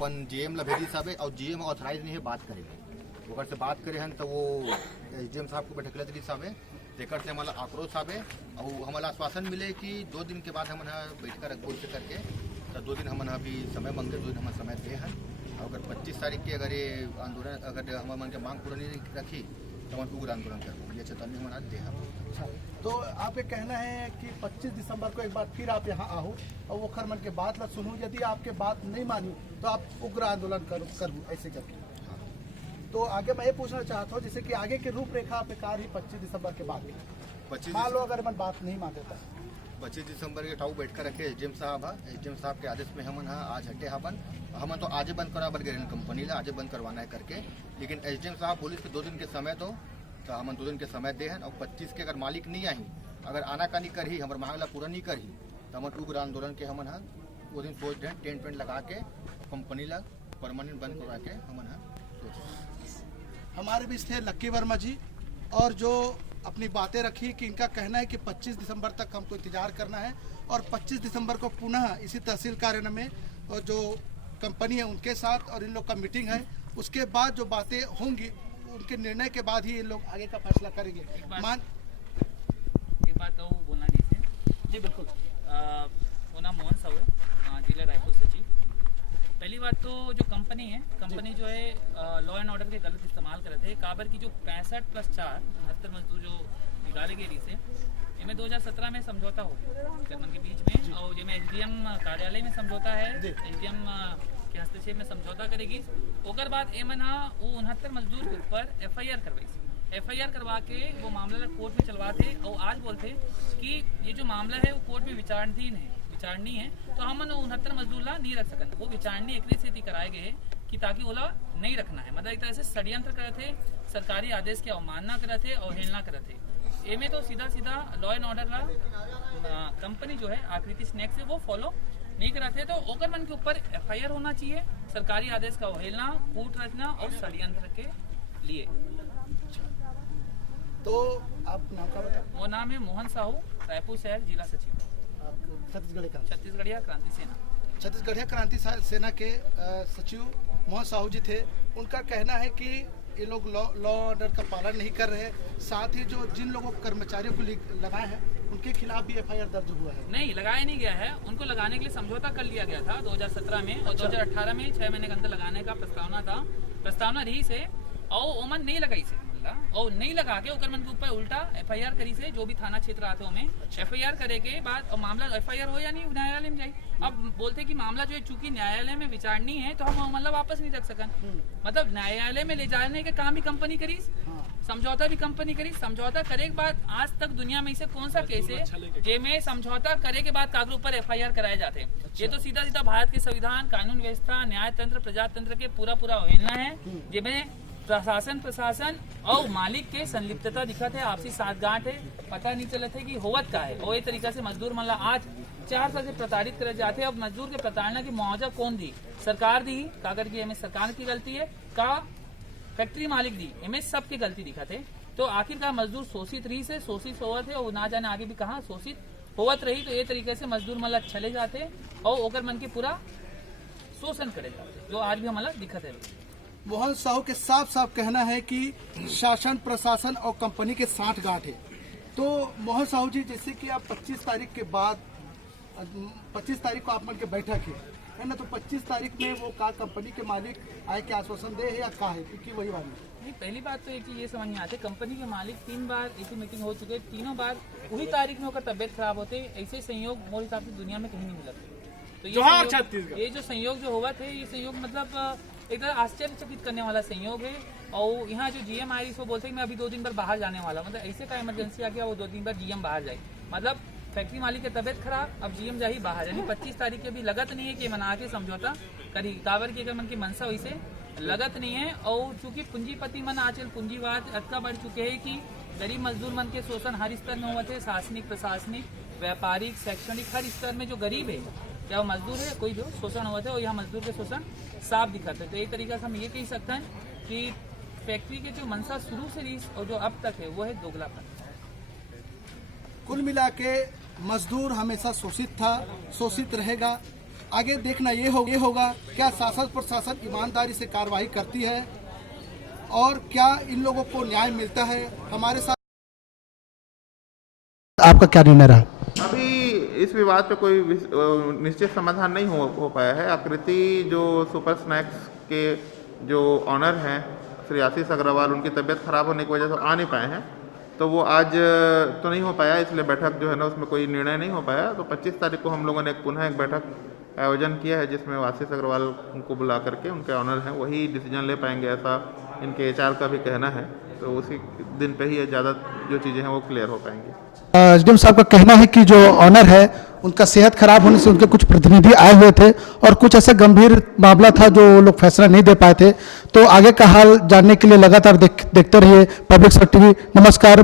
अपन GM ला भेजी साहब और जीएम ऑथराइज नहीं है बात करेंगे ओकर से बात करे हन तो वो एसडीएम साहब को बैठक लेते साहब तेकर से हमारा आक्रोश आवे और हमारा आश्वासन मिले कि 2 दिन के बाद हम बैठ कर बोल से करके तो 2 दिन हम अभी समय मांगे 2 दिन हम समय दे हैं। अगर 25 तारीख की अगर ये आंदोलन अगर हम मन के मांग पूरा नहीं रखी तो हम उग्र आंदोलन कर ये चेतावनी हमारा दे हम। तो आप ये कहना है कि 25 दिसंबर को एक बार फिर आप यहाँ आओ और वो खर मन के बात ला सुनूं, यदि आपके बात नहीं मानी तो आप उग्र आंदोलन करूँ ऐसे करके। तो आगे मैं ये पूछना चाहता हूँ जैसे कि आगे की रूपरेखा आपका ही 25 दिसंबर के बाद मान लो अगर मैं बात नहीं मान देता 25 दिसंबर के टाऊ बैठ कर रखे एसडीएम साहब के आदेश में हम आज हटे हम तो आज बंद करा बल गए कंपनी ला आज बंद करवाना है करके, लेकिन एसडीएम साहब पुलिस के 2 दिन के समय दो तो हम 2 दिन के समय दे हैं और 25 के अगर मालिक नहीं आई अगर आनाकानी करही हमारे मांग ला पूरा नहीं करही तो हम उग्र आंदोलन के हम वो दिन सोच रहे हैं टेंट वेंट लगा के कंपनी ला परमानेंट बंद करवा के हम हमारे बीच थे लक्की वर्मा जी और जो अपनी बातें रखी कि इनका कहना है कि 25 दिसंबर तक हमको इंतजार करना है और 25 दिसंबर को पुनः इसी तहसील कार्यालय में जो कंपनी है उनके साथ और इन लोग का मीटिंग है, उसके बाद जो बातें होंगी उनके निर्णय के बाद ही इन लोग आगे का फैसला करेंगे। एक बात तो बोलना जी बिल्कुल वो नाम मोहन साहू है, जिला रायपुर सचिव। पहली बात तो जो कंपनी है जो है लॉ एंड ऑर्डर के गलत इस्तेमाल कर रहे थे। काबर की जो 65 + 4 69 मजदूर जो निकाले गए रीसे इनमें 2017 में समझौता हो कर्मन के बीच में और जिसमें एसडीएम कार्यालय में समझौता है, एसडीएम के हस्तक्षेप में समझौता करेगी। ओकर बाद एमन वो 69 मजदूर के ऊपर एफआईआर करवा के वो मामला कोर्ट में चलवाते और आज बोलते कि ये जो मामला है वो कोर्ट में विचारणी है तो हम 69 मजदूर ला नहीं रख सकते। वो विचारणी एक स्थिति कराए गए कि ताकि वो नहीं रखना है, मतलब एक तरह से षड्यंत्र करे थे, सरकारी आदेश की अवमानना करे थे, अवहेलना करे थे। एमे तो सीधा लॉ एंड ऑर्डर ला कंपनी जो है आकृति स्नैक्स से वो फॉलो नहीं कराते तो ओकर मन के ऊपर एफआईआर होना चाहिए, सरकारी आदेश का अवहेलना, कूट रचना और षड्यंत्र के लिए। तो आप नाम का बताएं? वो नाम है मोहन साहू, रायपुर शहर जिला सचिव, छत्तीसगढ़िया क्रांति सेना के सचिव मोहन साहू जी थे। उनका कहना है कि ये लोग लॉ ऑर्डर का पालन नहीं कर रहे, साथ ही जो जिन लोगों कर्मचारियों को लगाए हैं उनके खिलाफ भी एफआईआर दर्ज हुआ है। नहीं, लगाया नहीं गया है, उनको लगाने के लिए समझौता कर लिया गया था 2017 में और 2018 में 6 महीने के अंदर लगाने का प्रस्तावना रही से और ओमन नहीं लगाई से और नहीं लगा के ओकर मन के ऊपर उल्टा एफआईआर करी से जो भी थाना क्षेत्र आते हो में एफआईआर करे के बाद और मामला एफआईआर हो या नहीं न्यायालय में जाए। अब बोलते कि मामला जो है चूंकि न्यायालय में विचारणी है तो हम मतलब वापस नहीं रख सकन, मतलब न्यायालय में ले जाने के काम भी कंपनी करी, समझौता भी कंपनी करी। समझौता करे के बाद आज तक दुनिया में इसे कौन सा केस है जेमें समझौता करे के बाद कागज ऊपर एफआईआर कराए जाते हैं। ये तो सीधा भारत के संविधान, कानून व्यवस्था, न्याय तंत्र, प्रजातंत्र के पूरा अवहेलना है, जिसमें प्रशासन और मालिक के संलिप्तता दिखत है, आपसी साठगांठ है, पता नहीं चलत है कि होवत का है। और ये तरीका से मजदूर मतलब आज 4 साल से प्रताड़ित करे जाते हैं। अब मजदूर के प्रताड़ना की मुआवजा कौन दी? सरकार दी, कागर की एमएस सरकार की गलती है का फैक्ट्री मालिक दी, एमएस सबकी गलती दिखत है। तो आखिरकार मजदूर शोषित होवत है और ना जाने आगे भी कहा शोषित होवत रही। तो ये तरीके से मजदूर मतलब चले जाते और ओकर मन के पूरा शोषण करे जाते, जो आज भी मतलब दिखत है। मोहन साहू के साफ कहना है कि शासन, प्रशासन और कंपनी के साठगांठ है। तो मोहन साहू जी, जैसे कि आप 25 तारीख के बाद 25 तारीख को आप मन के बैठक है ना, तो 25 तारीख में वो का कंपनी के मालिक आए के आश्वासन दे है या का है, क्योंकि वही वाली नहीं। पहली बात तो एक चीज ये समझ में आते, कंपनी के मालिक 3 बार ऐसी मीटिंग हो चुके, तीनों बार वही तारीख में होकर तबियत खराब होते। ऐसे संयोग मोर हिसाब से दुनिया में कहीं नहीं मिलता। तो ये जो संयोग जो हुआ थे, ये संयोग मतलब एक तरह आश्चर्यचकित करने वाला संयोग है। और यहाँ जो जीएम आई वो बोलते हैं मैं अभी 2 दिन बाद बाहर जाने वाला, मतलब ऐसे का इमरजेंसी आ गया वो 2 दिन बाद जीएम बाहर जाए, मतलब फैक्ट्री मालिक की तबियत खराब, अब जीएम जा ही बाहर, यानी 25 तारीख के भी लगत नहीं है कि मना के समझौता करी। काबर की मन की मनसा वैसे लगत नहीं है। और चूंकि पूंजीपति मन आजकल पूंजीवाद इतना बढ़ चुके हैं कि गरीब मजदूर मन के शोषण हर स्तर में हुआ थे, शासनिक, प्रशासनिक, व्यापारिक, शैक्षणिक, हर स्तर में जो गरीब है, क्या वो मजदूर है, कोई भी शोषण हुआ था और यहाँ मजदूर के शोषण साफ दिखाते। तो एक तरीका से हम ये कह सकते हैं कि फैक्ट्री के जो मनसा शुरू से रही और जो अब तक है वो है दोगलापन। कुल मिला के मजदूर हमेशा शोषित था, शोषित रहेगा आगे देखना ये होगा क्या शासन प्रशासन ईमानदारी से कार्रवाई करती है और क्या इन लोगों को न्याय मिलता है। हमारे साथ आपका क्या निर्णय रहा? अभी इस विवाद पे कोई निश्चित समाधान नहीं हो पाया है। आकृति जो सुपर स्नैक्स के जो ऑनर हैं श्री आशीष अग्रवाल, उनकी तबीयत खराब होने की वजह से आ नहीं पाए हैं, तो वो आज तो नहीं हो पाया, इसलिए बैठक जो है ना उसमें कोई निर्णय नहीं हो पाया। तो 25 तारीख को हम लोगों ने पुनः एक बैठक आयोजन किया है जिसमें आशीष अग्रवाल को बुला करके, उनके ऑनर हैं वही डिसीजन ले पाएंगे, ऐसा इनके HR का भी कहना है। तो उसी दिन पे ही ज़्यादा जो चीज़ें हैं वो क्लियर हो पाएंगी। एसडीएम साहब का कहना है कि जो ऑनर है उनका सेहत खराब होने से उनके कुछ प्रतिनिधि आए हुए थे और कुछ ऐसा गंभीर मामला था जो लोग फैसला नहीं दे पाए थे। तो आगे का हाल जानने के लिए लगातार देखते रहिए पब्लिक सर्विस टीवी। नमस्कार।